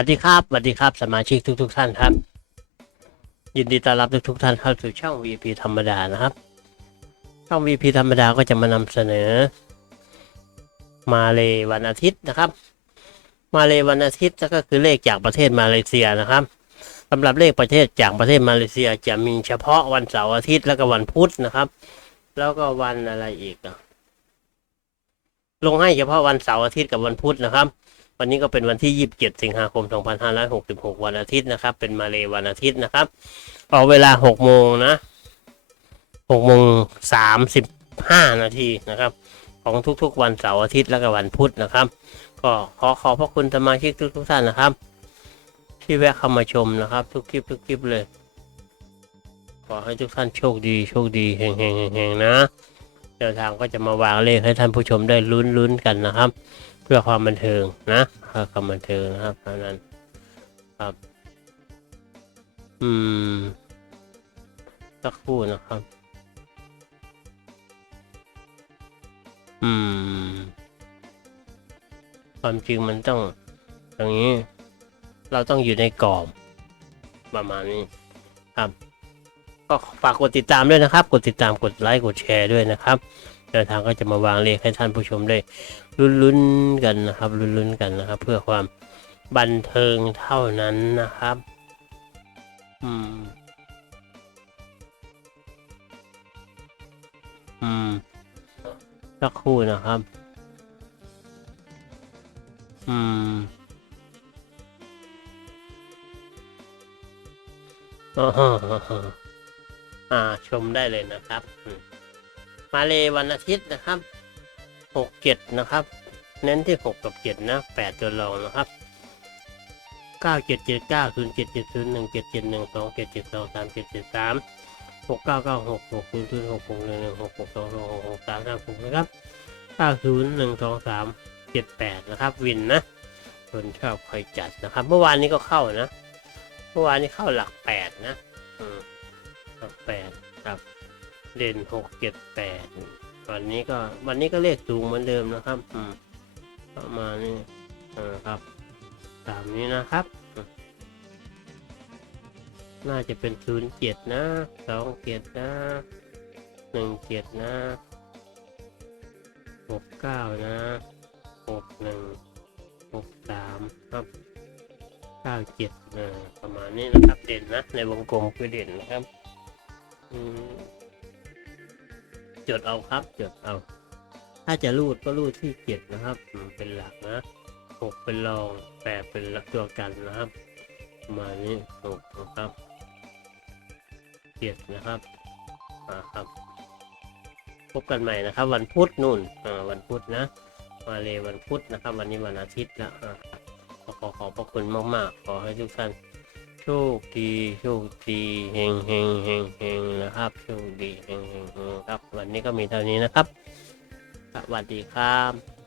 วัสดีครับสวัสดีครับ สมาชิกทุก ๆ ท่านครับ ยินดีต้อนรับทุกๆท่านเข้าสู่ช่อง VP ธรรมดานะครับ ช่อง VP ธรรมดาก็จะมานำเสนอ มาเลยวันอาทิตย์นะครับ มาเลยวันอาทิตย์ก็คือเลขจากประเทศมาเลเซียนะครับสำหรับเลขประเทศจากประเทศมาเลเซียจะมีเฉพาะวันเสาร์อาทิตย์แล้วก็วันพุธนะครับ แล้วก็วันอะไรอีกอะลงให้เฉพาะวันเสาร์อาทิตย์กับวันพุธนะครับ วันนี้ก็เป็นวันที่ 27 สิงหาคม 2566 วันอาทิตย์นะครับ เป็นมาเลวันอาทิตย์นะครับ ออกเวลา 6 โมงนะ 6 โมง 35 นาทีนะครับ ของทุกๆ วันเสาร์อาทิตย์และก็วันพุธนะครับ ก็ขอขอบพระคุณสมาชิกทุกๆท่านนะครับ ที่แวะเข้ามาชมนะครับ ทุกคลิปทุกคลิปเลย ขอให้ทุกท่านโชคดีโชคดีเฮงเฮงเฮงเฮงนะแนวทางก็จะมาวางเลขให้ท่านผู้ชมได้ลุ้นลุ้นๆกันนะครับ พื่อความบันเทิงนะเพื่อความบันเทิงนะครับเท่านั้นครับ อืมสักครู่นะครับ อืม ความจริงมันต้องอย่างนี้ เราต้องอยู่ในกรอบประมาณนี้ครับ ก็ฝากกดติดตามด้วยนะครับ กดติดตามกดไลค์กดแชร์ด้วยนะครับ แนวทางก็จะมาวางเลขให้ท่านผู้ชมได้ลุ้นๆกันนะครับลุ้นๆกันนะครับ เพื่อความบันเทิงเท่านั้นนะครับ อืม อืม สักครู่นะครับ อืมอ๋ออ่าชมได้เลยนะครับ มาเลยวันอาทิตย์นะครับหกเจ็ดนะครับ เน้นที่หกกับเจ็ดนะแปดตัวรองนะครับเก้าเจ็ดเจ็ดเก้าศูนย์เจ็ดเจ็ดศูนย์หนึ่งเจ็ดเจ็ดหนึ่งสองเจ็ดเจ็ดสองสามเจ็ดเจ็ดสามหกเก้าเก้าหกหกศูนย์ศูนย์หกหกหนึ่งหนึ่งหกหกสองสองหกหกสามสามหกนะครับเก้าศูนย์หนึ่งสองสามเจ็ดแปดนะครับ วินนะคนชอบคอยจัดนะครับ เมื่อวานนี้ก็เข้านะ เมื่อวานนี้เข้าหลักแปดนะหลักแปดครับ เด่นหกเจ็ดแปดวันนี้ก็วันนี้ก็เลขสูงเหมือนเดิมนะครับอืมประมาณนี้เออครับตามนี้นะครับอืมน่าจะเป็นศูนย์เจ็ดนะสองเจ็ดนะหนึ่งเจ็ดนะหกเก้านะหกหนึ่งหกสามครับเก้าเจ็ดเออประมาณนี้นะครับเด่นนะ ในวงกลมคือเด่นนะครับ อืม จดเอาครับ จดเอา ถ้าจะรูดก็รูดที่เจ็ดนะครับเป็นหลักนะหกเป็นรองแปดเป็นหลักตัวกันนะครับมานี้หกนะครับเจ็ดนะครับอ่าครับ พบกันใหม่นะครับ วันพุธนู่นอ่าวันพุธนะ มาเลยวันพุธนะครับ วันนี้วันอาทิตย์แล้วอ่าขอขอบพระคุณมากๆ ขอให้ทุกท่าน ชคดีโชคดีเฮงเฮงเฮงเฮงนะครับโชคดีเฮงเฮงเฮงครับ วันนี้ก็มีเท่านี้นะครับสวัสดีครับ